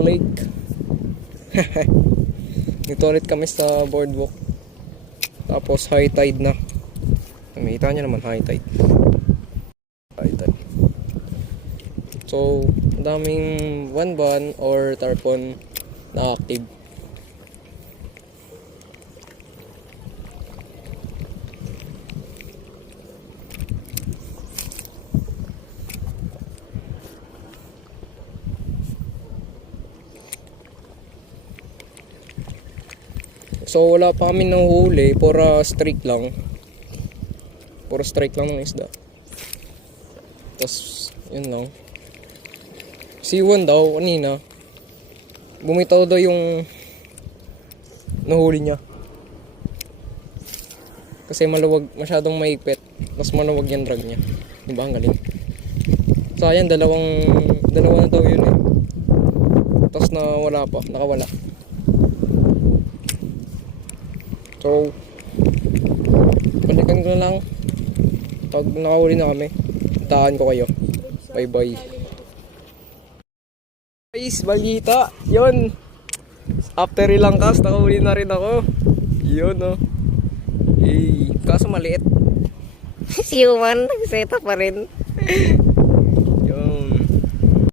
Lake. Dito ulit kami sa boardwalk. Tapos high tide na. Nakita nyo naman high tide. High tide. So, daming banban or tarpon na active. So wala pa kami nahuhuli, pura strike lang. Pura strike lang ng isda. Tapos yun lang. C1 daw kanina. Bumitaw daw yung nahuli niya. Kasi maluwag, masyadong maigpit. Tapos maluwag yung drag niya. Diba ang galing? Sayang, dalawa na daw yun eh. Tapos nawala pa, nakawala. So, balikan ko na lang pag nakahuli na kami. Tahan ko kayo. Bye bye. Guys, balita. Yun. After ilang cast, nakahuli na rin ako. Yun oh. Kaso maliit. Si Juan, nagseta pa rin.